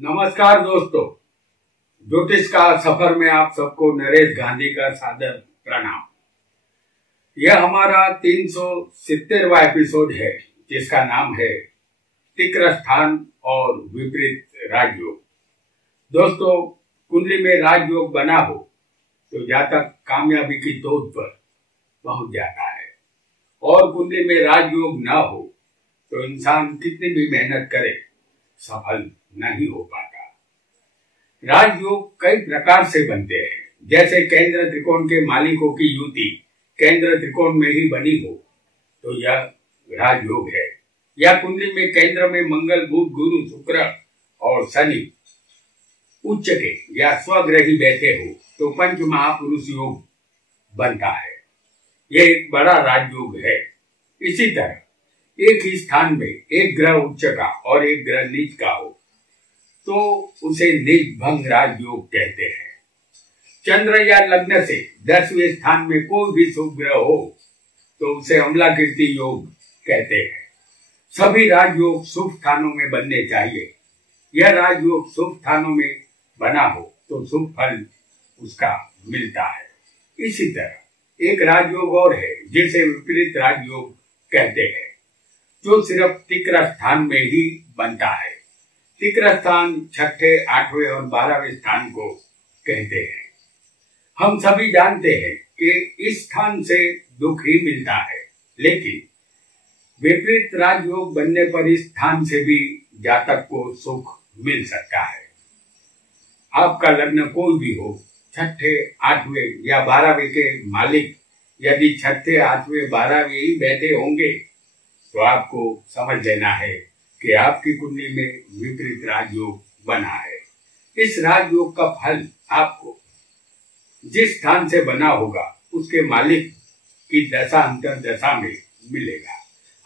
नमस्कार दोस्तों, ज्योतिष का सफर में आप सबको नरेश गांधी का सादर प्रणाम। यह हमारा 370वां एपिसोड है, जिसका नाम है तिक्र स्थान और विपरीत राजयोग। दोस्तों, कुंडली में राजयोग बना हो तो जातक कामयाबी की दौड़ पर पहुंच जाता है, और कुंडली में राजयोग न हो तो इंसान कितनी भी मेहनत करे सफल नहीं हो पाता। राजयोग कई प्रकार से बनते हैं, जैसे केंद्र त्रिकोण के मालिकों की युति केंद्र त्रिकोण में ही बनी हो तो यह राजयोग है, या कुंडली में केंद्र में मंगल, बुध, गुरु, शुक्र और शनि उच्च के या स्वग्रही बैठे हो तो पंच महापुरुष योग बनता है। यह एक बड़ा राजयोग है। इसी तरह एक ही स्थान में एक ग्रह उच्च का और एक ग्रह नीच का हो तो उसे नीच भंग राजयोग कहते हैं। चंद्र या लग्न से 10वें स्थान में कोई भी शुभ ग्रह हो तो उसे अम्लाकीर्ति योग कहते हैं। सभी राजयोग शुभ स्थानों में बनने चाहिए। यह राजयोग शुभ स्थानों में बना हो तो शुभ फल उसका मिलता है। इसी तरह एक राजयोग और है जिसे विपरीत राजयोग कहते हैं, जो सिर्फ तिक्र स्थान में ही बनता है। तिक्र स्थान 6ठे, 8वें और 12वें स्थान को कहते हैं। हम सभी जानते हैं कि इस स्थान से दुख ही मिलता है, लेकिन विपरीत राजयोग बनने पर इस स्थान से भी जातक को सुख मिल सकता है। आपका लग्न कोई भी हो, 6ठे, 8वें या 12वें के मालिक यदि 6ठे, 8वें, 12वें ही बैठे होंगे तो आपको समझ लेना है कि आपकी कुंडली में विपरीत राजयोग बना है। इस राजयोग का फल आपको जिस स्थान से बना होगा उसके मालिक की दशा अंतर दशा में मिलेगा।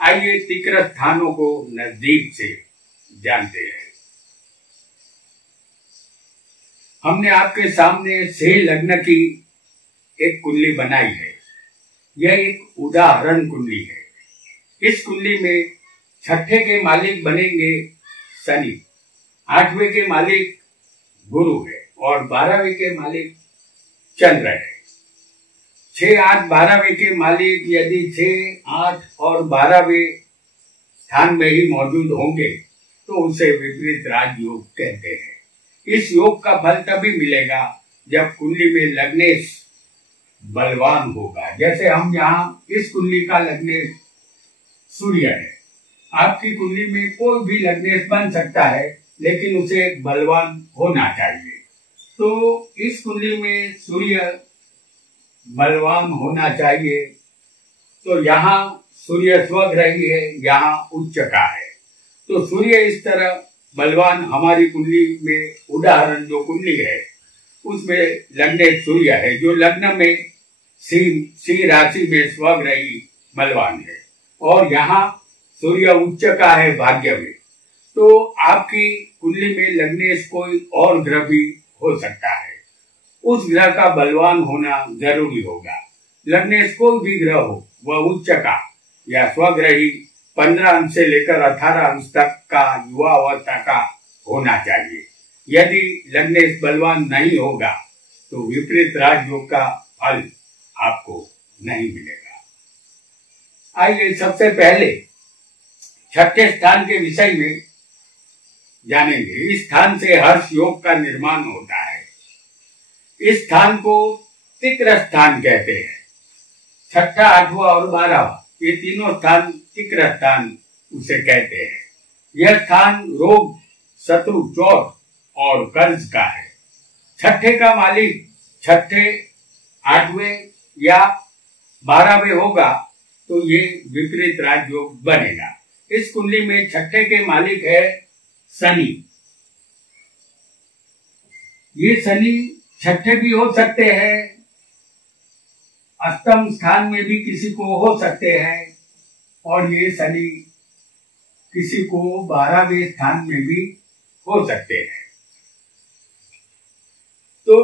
आइए तिक्र स्थानों को नजदीक से जानते हैं। हमने आपके सामने सिंह लग्न की एक कुंडली बनाई है। यह एक उदाहरण कुंडली है। इस कुंडली में 6ठे के मालिक बनेंगे शनि, 8वें के मालिक गुरु है और 12वें के मालिक चंद्र है। 6, 8, 12वें के मालिक यदि 6, 8 और 12वें स्थान में ही मौजूद होंगे तो उसे विपरीत राजयोग कहते हैं। इस योग का फल तभी मिलेगा जब कुंडली में लग्नेश बलवान होगा। जैसे हम यहाँ इस कुंडली का लग्नेश सूर्य है। आपकी कुंडली में कोई भी लग्नेश बन सकता है, लेकिन उसे बलवान होना चाहिए। तो इस कुंडली में सूर्य बलवान होना चाहिए। तो यहाँ सूर्य स्वग्रही है, यहाँ उच्च का है। तो सूर्य इस तरह बलवान हमारी कुंडली में, उदाहरण जो कुंडली है उसमें लग्नेश सूर्य है, जो लग्न में सिंह राशि में स्वग्रही बलवान है, और यहाँ सूर्य उच्च का है भाग्य में। तो आपकी कुंडली में लग्नेश कोई और ग्रह भी हो सकता है। उस ग्रह का बलवान होना जरूरी होगा। लग्नेश कोई भी ग्रह हो, वह उच्च का या स्वग्रही 15 अंश से लेकर 18 अंश तक का युवा अवस्था का होना चाहिए। यदि लग्नेश बलवान नहीं होगा तो विपरीत राजयोग का फल आपको नहीं मिलेगा। आइए सबसे पहले 6ठे स्थान के विषय में जानेंगे। इस स्थान से हर्ष योग का निर्माण होता है। इस स्थान को तिक्र स्थान कहते हैं। 6ठा, 8वां और 12वां ये तीनों स्थान तिक्र स्थान उसे कहते हैं। यह स्थान रोग, शत्रु, चोट और कर्ज का है। 6ठे का मालिक 6ठे, 8वें या 12वें होगा तो ये विपरीत राजयोग बनेगा। इस कुंडली में 6ठे के मालिक है शनि। ये शनि 6ठे भी हो सकते हैं, अष्टम स्थान में भी किसी को हो सकते हैं, और ये शनि किसी को 12वें स्थान में भी हो सकते हैं। तो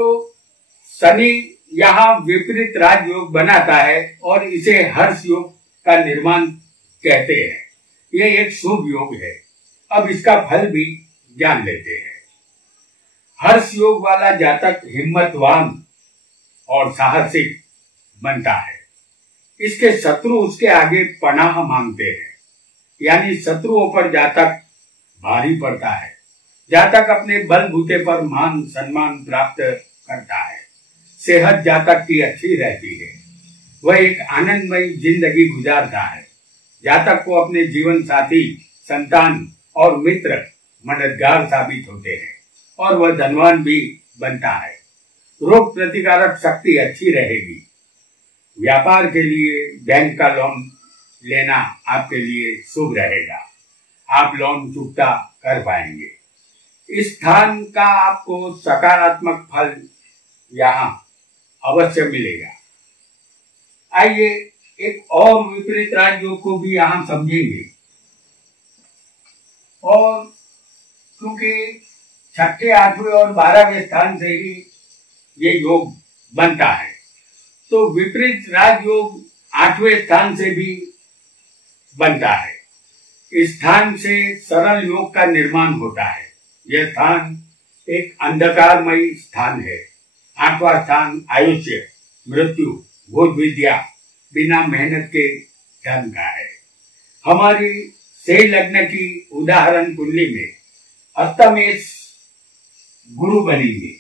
शनि यहाँ विपरीत राजयोग बनाता है और इसे हर्ष योग का निर्माण कहते हैं। यह एक शुभ योग है। अब इसका फल भी जान लेते हैं। हर्ष योग वाला जातक हिम्मतवान और साहसिक बनता है। इसके शत्रु उसके आगे पनाह मांगते हैं, यानी शत्रुओं पर जातक भारी पड़ता है। जातक अपने बलबूते पर मान सम्मान प्राप्त करता है। सेहत जातक की अच्छी रहती है। वह एक आनंदमयी जिंदगी गुजारता है। जातक को अपने जीवन साथी, संतान और मित्र मददगार साबित होते हैं और वह धनवान भी बनता है। रोग प्रतिकारक शक्ति अच्छी रहेगी। व्यापार के लिए बैंक का लोन लेना आपके लिए शुभ रहेगा। आप लोन चुकता कर पाएंगे। इस स्थान का आपको सकारात्मक फल यहाँ अवश्य मिलेगा। आइए एक और विपरीत राजयोग को भी यहाँ समझेंगे। और क्योंकि छठे, आठवें और 12वें स्थान से ही ये योग बनता है, तो विपरीत राजयोग 8वें स्थान से भी बनता है। इस स्थान से सरल योग का निर्माण होता है। यह स्थान एक अंधकारमयी स्थान है। 8वां स्थान आयुष्य, मृत्यु, भोग विद्या, बिना मेहनत के धन का है। हमारी से लग्न की उदाहरण कुंडली में अष्टमेश गुरु बनेंगे।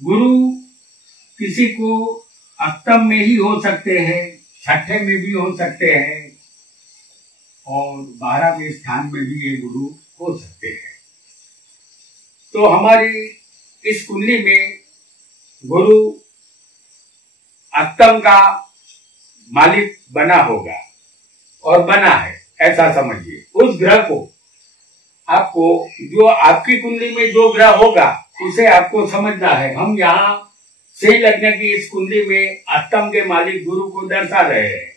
गुरु किसी को अष्टम में ही हो सकते हैं, छठे में भी हो सकते हैं और 12वें स्थान में भी ये गुरु हो सकते हैं। तो हमारी इस कुंडली में गुरु अष्टम का मालिक बना होगा और बना है, ऐसा समझिए। उस ग्रह को आपको, जो आपकी कुंडली में जो ग्रह होगा उसे आपको समझना है। हम यहाँ से लग्न की इस कुंडली में अष्टम के मालिक गुरु को दर्शा रहे हैं।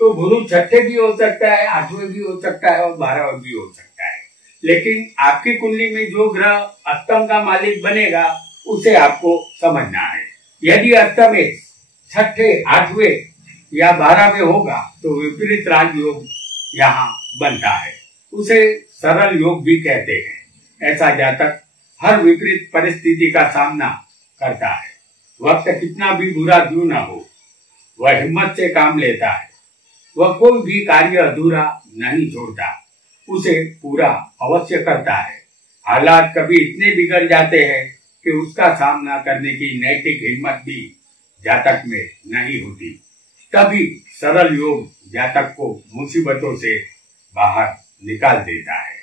तो गुरु छठे भी हो सकता है, 8वें भी हो सकता है और 12वें भी हो सकता है। लेकिन आपकी कुंडली में जो ग्रह अष्टम का मालिक बनेगा उसे आपको समझना है। यदि अष्टमेश छठे, 8वें या 12वें होगा तो विपरीत राजयोग यहाँ बनता है। उसे सरल योग भी कहते हैं। ऐसा जातक हर विपरीत परिस्थिति का सामना करता है। वक्त कितना भी बुरा क्यों न हो, वह हिम्मत से काम लेता है। वह कोई भी कार्य अधूरा नहीं छोड़ता, उसे पूरा अवश्य करता है। हालात कभी इतने बिगड़ जाते हैं कि उसका सामना करने की नैतिक हिम्मत भी जातक में नहीं होती। तभी सरल योग जातक को मुसीबतों से बाहर निकाल देता है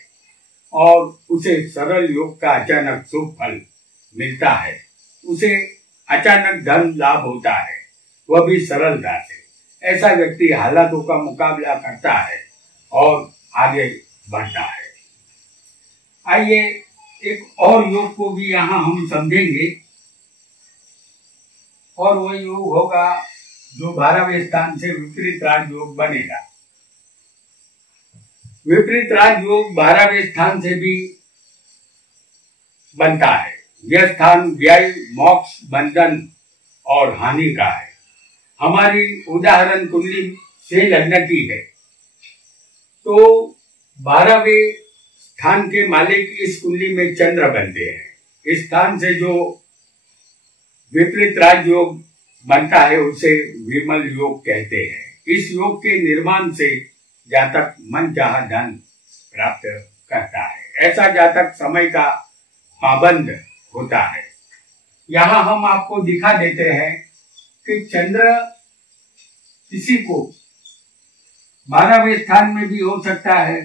और उसे सरल योग का अचानक शुभ फल मिलता है। उसे अचानक धन लाभ होता है, वह भी सरलता से। ऐसा व्यक्ति हालातों का मुकाबला करता है और आगे बढ़ता है। आइए एक और योग को भी यहाँ हम समझेंगे और वह योग होगा जो 12वें स्थान से विपरीत राजयोग बनेगा। विपरीत राजयोग 12वें स्थान से भी बनता है। यह स्थान व्यय, मोक्ष, बंधन और हानि का है। हमारी उदाहरण कुंडली से लग्न की है तो 12वें स्थान के मालिक इस कुंडली में चंद्र बनते हैं। इस स्थान से जो विपरीत राजयोग बनता है उसे विमल योग कहते हैं। इस योग के निर्माण से जातक मनचाहा धन प्राप्त करता है। ऐसा जातक समय का पाबंद होता है। यहाँ हम आपको दिखा देते हैं कि चंद्र किसी को 12वें स्थान में भी हो सकता है,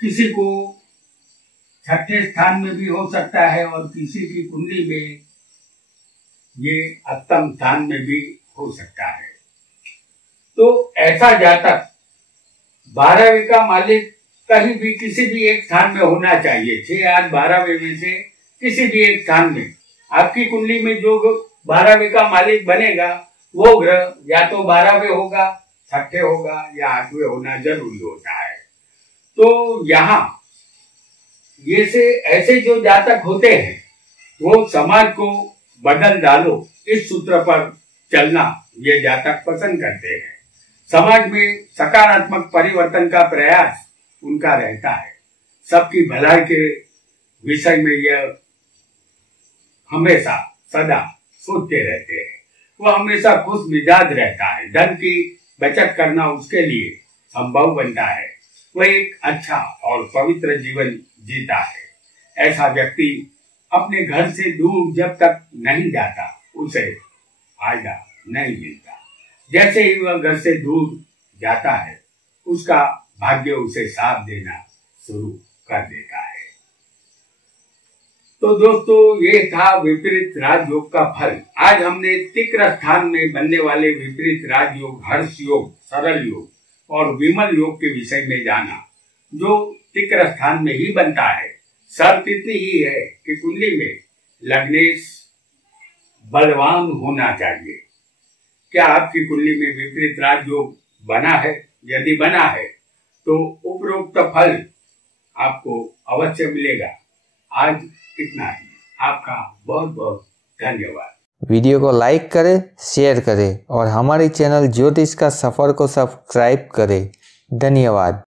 किसी को छठे स्थान में भी हो सकता है और किसी की कुंडली में ये अष्टम स्थान में भी हो सकता है। तो ऐसा जातक 12वें का मालिक कहीं भी किसी भी एक स्थान में होना चाहिए। 6, 8, 12वें में से किसी भी एक स्थान में आपकी कुंडली में जो 12वें का मालिक बनेगा वो ग्रह या तो 12वें होगा, छठे होगा या 8वें होना जरूरी होता है। तो यहाँ ये से ऐसे जो जातक होते हैं वो समाज को बदल डालो, इस सूत्र पर चलना ये जातक पसंद करते हैं। समाज में सकारात्मक परिवर्तन का प्रयास उनका रहता है। सबकी भलाई के विषय में यह हमेशा सदा सोचते रहते हैं। वह हमेशा खुश मिजाज रहता है। धन की बचत करना उसके लिए संभव बनता है। वह एक अच्छा और पवित्र जीवन जीता है। ऐसा व्यक्ति अपने घर से दूर जब तक नहीं जाता उसे फायदा नहीं मिलता। जैसे ही वह घर से दूर जाता है उसका भाग्य उसे साथ देना शुरू कर देता है। तो दोस्तों, ये था विपरीत राजयोग का फल। आज हमने तिक्र स्थान में बनने वाले विपरीत राजयोग, हर्ष योग, सरल योग और विमल योग के विषय में जाना, जो तिक्र स्थान में ही बनता है। शर्त इतनी ही है कि कुंडली में लग्नेश बलवान होना चाहिए। क्या आपकी कुंडली में विपरीत राजयोग बना है? यदि बना है तो उपरोक्त फल आपको अवश्य मिलेगा। आज इतना ही। आपका बहुत बहुत धन्यवाद। वीडियो को लाइक करें, शेयर करें और हमारे चैनल ज्योतिष का सफर को सब्सक्राइब करें। धन्यवाद।